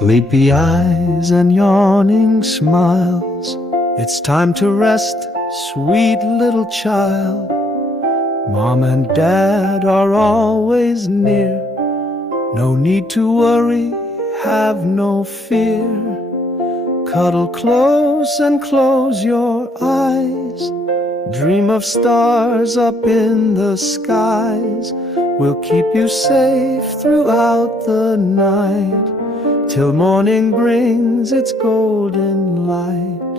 Sleepy eyes and yawning smiles. It's time to rest, sweet little child. Mom and Dad are always near. No need to worry, have no fear. Cuddle close and close your eyes. Dream of stars up in the skies. We'll keep you safe throughout the night, till morning brings its golden light.